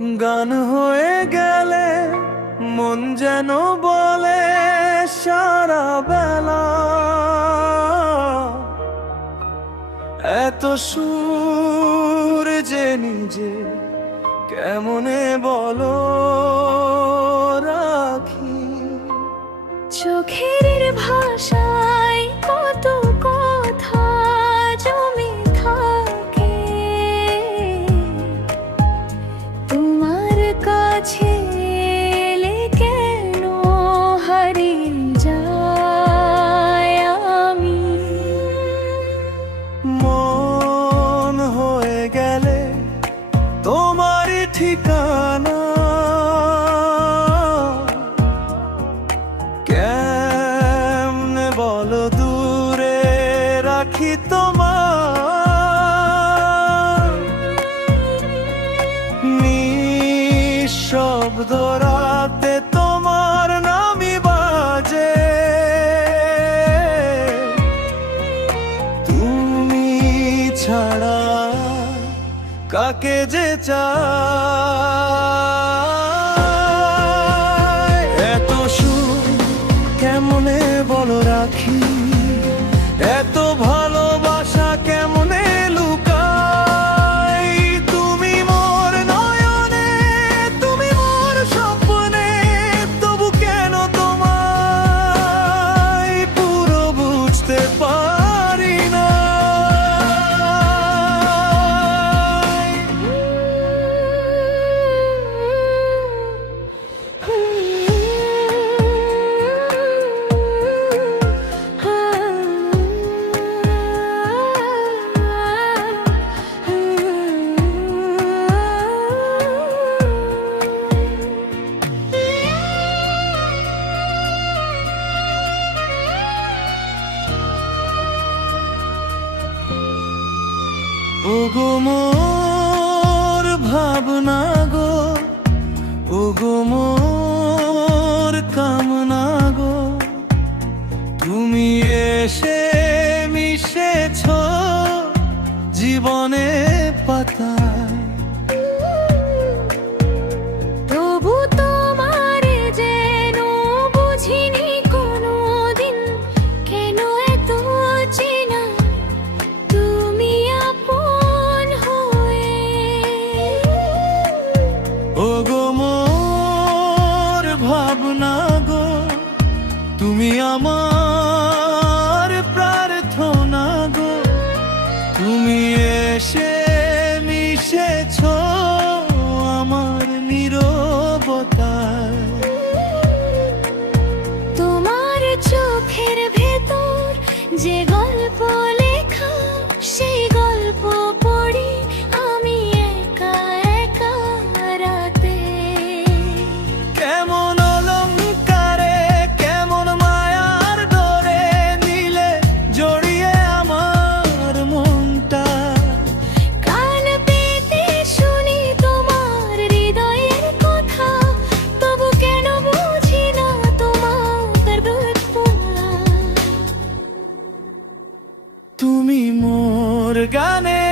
গান হয়ে গেলে মন যেন বলে সারা বেলা, এত সুর যে নিজে কেমনে বলো রাখি। চোখের ভাষায় কত কথা জমে থাকে, তোমার কাছে এলে কেন হারিয়ে যাই আমি। মন হয়ে গেলে তোমার ঠিকানা, কেমনে বলো দূরে রাখি তোমার। নিঃশব্দ রাতে তোমার নামই বাজে, তুমি ছাড়া কাকে যে চাই। এত সুর কেমনে বলো রাখি, এত ভালোবাসা কেমনে লুকাই। তুমি মোর নয়নে, তুমি মোর স্বপ্নে, তবু কেন তোমায় পুরো বুঝতে পারি না। ওগো মোর ভাবনা গো, ওগো মোর কামনা গো, তুমি এসে মিশেছ জীবনে পাতায়। তবু তোমার যেন বুঝিনি কোনোদিন, কেন এত চেনা তুমি আপন হয়ে। ওগো মোর ভাবনা গো, তুমি আমার প্রার্থনা গো, তুমি এসে মিশেছ আমার নীরবতায়। তোমার চোখের ভেতর যে গল্প লেখা, সেই গল্প পড়ি আমি একা একা রাতে। কেমন অলংকারে, কেমন মায়ার ডোরে নিলে জড়িয়ে আমার মনটা। কান পেতে শুনি তোমার হৃদয়ের কথা, তবু কেন বুঝি না তোমার ব্রতপনা। তুমি মোর গানে